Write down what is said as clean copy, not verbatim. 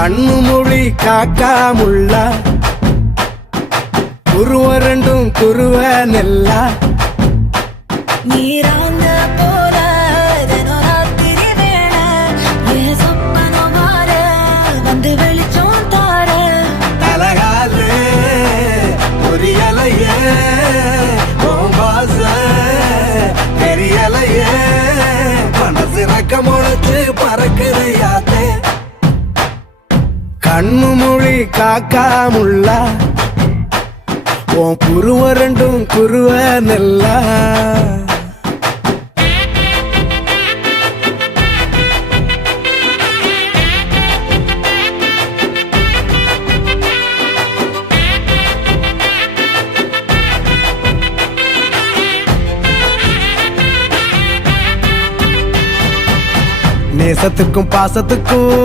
கண்ணு மொழி காக்காமுள்ள குருவரண்டும் குருவ நெல்லா நீராங்க போல ராத்திரி வேள என் சொப்பனம் மாற வந்து வெளிச்சம் தார தலகாலு பொரியலைய பாச பெரியலைய மனசு ரக்க முளைச்சு பறக்குதையாத்தே கண்ணு மொழி காக்காமுள்ள உன் குருவ ரெண்டும் குருவ நெல்லா நேசத்துக்கும் பாசத்துக்கும்